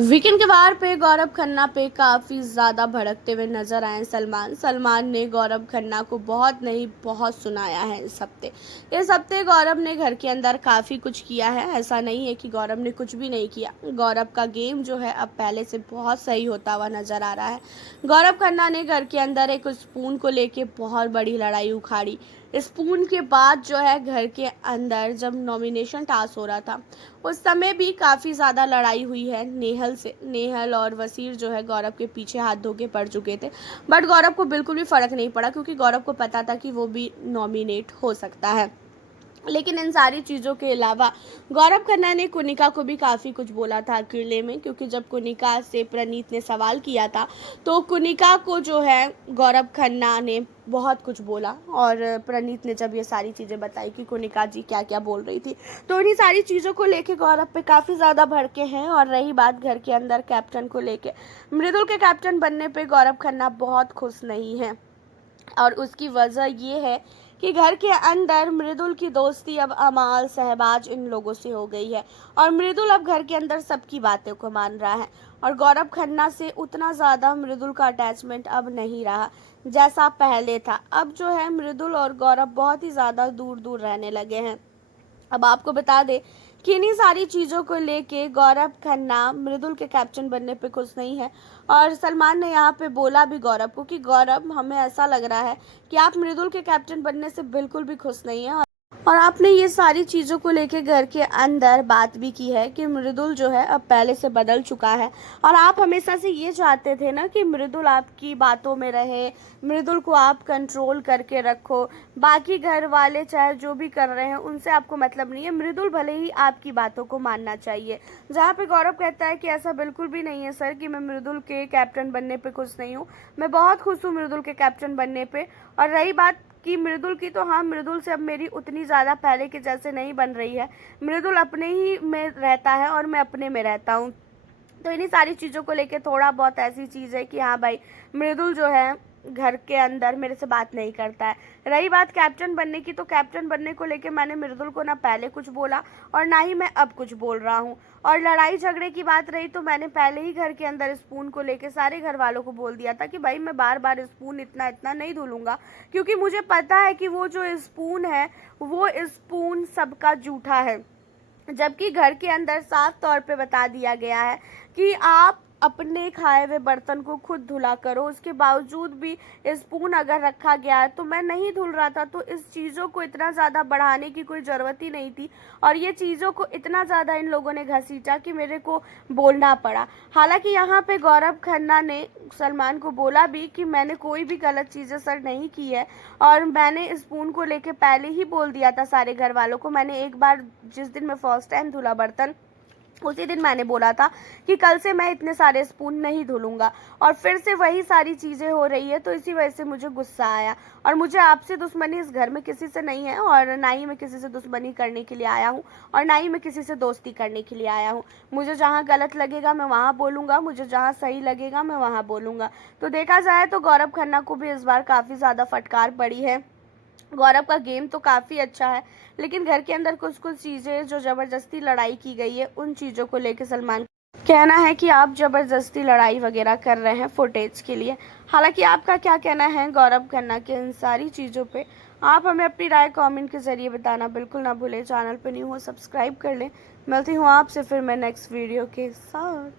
Weekend के वार पे गौरव खन्ना पे काफ़ी ज़्यादा भड़कते हुए नजर आए सलमान ने गौरव खन्ना को बहुत नहीं बहुत सुनाया है इस हफ्ते गौरव ने घर के अंदर काफ़ी कुछ किया है। ऐसा नहीं है कि गौरव ने कुछ भी नहीं किया। गौरव का गेम जो है अब पहले से बहुत सही होता हुआ नजर आ रहा है। गौरव खन्ना ने घर के अंदर एक स्पून को लेके बहुत बड़ी लड़ाई उखाड़ी। स्पून के बाद जो है घर के अंदर जब नॉमिनेशन टास्क हो रहा था उस समय भी काफ़ी ज़्यादा लड़ाई हुई है नेहल और वसीर जो है गौरव के पीछे हाथ धो के पड़ चुके थे। बट गौरव को बिल्कुल भी फ़र्क नहीं पड़ा क्योंकि गौरव को पता था कि वो भी नॉमिनेट हो सकता है। लेकिन इन सारी चीज़ों के अलावा गौरव खन्ना ने कुनिका को भी काफ़ी कुछ बोला था अकेले में, क्योंकि जब कुनिका से प्रणीत ने सवाल किया था तो कुनिका को जो है गौरव खन्ना ने बहुत कुछ बोला। और प्रणीत ने जब ये सारी चीज़ें बताई कि कुनिका जी क्या क्या बोल रही थी तो इन्हीं सारी चीज़ों को लेके गौरव पे काफ़ी ज़्यादा भड़के हैं। और रही बात घर के अंदर कैप्टन को लेके, मृदुल के कैप्टन बनने पे गौरव खन्ना बहुत खुश नहीं है और उसकी वजह ये है कि घर के अंदर मृदुल की दोस्ती अब अमाल सहबाज इन लोगों से हो गई है और मृदुल अब घर के अंदर सबकी बातों को मान रहा है और गौरव खन्ना से उतना ज़्यादा मृदुल का अटैचमेंट अब नहीं रहा जैसा पहले था। अब जो है मृदुल और गौरव बहुत ही ज़्यादा दूर दूर रहने लगे हैं। अब आपको बता दें कि इन्हीं सारी चीज़ों को लेके गौरव खन्ना मृदुल के कैप्टन बनने पे खुश नहीं है। और सलमान ने यहाँ पे बोला भी गौरव को कि गौरव, हमें ऐसा लग रहा है कि आप मृदुल के कैप्टन बनने से बिल्कुल भी खुश नहीं है और आपने ये सारी चीज़ों को लेके घर के अंदर बात भी की है कि मृदुल जो है अब पहले से बदल चुका है और आप हमेशा से ये चाहते थे ना कि मृदुल आपकी बातों में रहे, मृदुल को आप कंट्रोल करके रखो, बाकी घर वाले चाहे जो भी कर रहे हैं उनसे आपको मतलब नहीं है, मृदुल भले ही आपकी बातों को मानना चाहिए। जहाँ पे गौरव कहता है कि ऐसा बिल्कुल भी नहीं है सर कि मैं मृदुल के कैप्टन बनने पे खुश नहीं हूँ, मैं बहुत खुश हूँ मृदुल के कैप्टन बनने पे। और रही बात कि मृदुल की, तो हाँ, मृदुल से अब मेरी उतनी ज़्यादा पहले के जैसे नहीं बन रही है। मृदुल अपने ही में रहता है और मैं अपने में रहता हूँ। तो इन्हीं सारी चीज़ों को लेके थोड़ा बहुत ऐसी चीज़ है कि हाँ भाई, मृदुल जो है घर के अंदर मेरे से बात नहीं करता है। रही बात कैप्टन बनने की, तो कैप्टन बनने को लेके मैंने मृदुल को ना पहले कुछ बोला और ना ही मैं अब कुछ बोल रहा हूँ। और लड़ाई झगड़े की बात रही तो मैंने पहले ही घर के अंदर स्पून को लेके सारे घर वालों को बोल दिया था कि भाई मैं बार बार स्पून इतना इतना नहीं धुलूंगा, क्योंकि मुझे पता है कि वो जो स्पून है वो स्पून सबका जूठा है। जबकि घर के अंदर साफ तौर पे बता दिया गया है कि आप अपने खाए हुए बर्तन को खुद धुला करो। उसके बावजूद भी स्पून अगर रखा गया है तो मैं नहीं धुल रहा था, तो इस चीज़ों को इतना ज़्यादा बढ़ाने की कोई ज़रूरत ही नहीं थी और ये चीज़ों को इतना ज़्यादा इन लोगों ने घसीटा कि मेरे को बोलना पड़ा। हालांकि यहाँ पे गौरव खन्ना ने सलमान को बोला भी कि मैंने कोई भी गलत चीज़ें सर नहीं की है और मैंने स्पून को लेके पहले ही बोल दिया था सारे घर वालों को। मैंने एक बार जिस दिन मैं फर्स्ट टाइम धुला बर्तन उसी दिन मैंने बोला था कि कल से मैं इतने सारे स्पून नहीं धुलूंगा और फिर से वही सारी चीज़ें हो रही है, तो इसी वजह से मुझे गुस्सा आया। और मुझे आपसे दुश्मनी इस घर में किसी से नहीं है और ना ही मैं किसी से दुश्मनी करने के लिए आया हूँ और ना ही मैं किसी से दोस्ती करने के लिए आया हूँ। मुझे जहाँ गलत लगेगा मैं वहाँ बोलूँगा, मुझे जहाँ सही लगेगा मैं वहाँ बोलूँगा। तो देखा जाए तो गौरव खन्ना को भी इस बार काफ़ी ज़्यादा फटकार पड़ी है। गौरव का गेम तो काफ़ी अच्छा है, लेकिन घर के अंदर कुछ कुछ चीज़ें जो ज़बरदस्ती लड़ाई की गई है उन चीज़ों को लेकर सलमान कहना है कि आप ज़बरदस्ती लड़ाई वगैरह कर रहे हैं फुटेज के लिए। हालांकि आपका क्या कहना है गौरव खन्ना के इन सारी चीज़ों पे, आप हमें अपनी राय कमेंट के ज़रिए बताना बिल्कुल ना भूलें। चैनल पर न्यू हो सब्सक्राइब कर लें। मिलती हूँ आपसे फिर मैं नेक्स्ट वीडियो के साथ।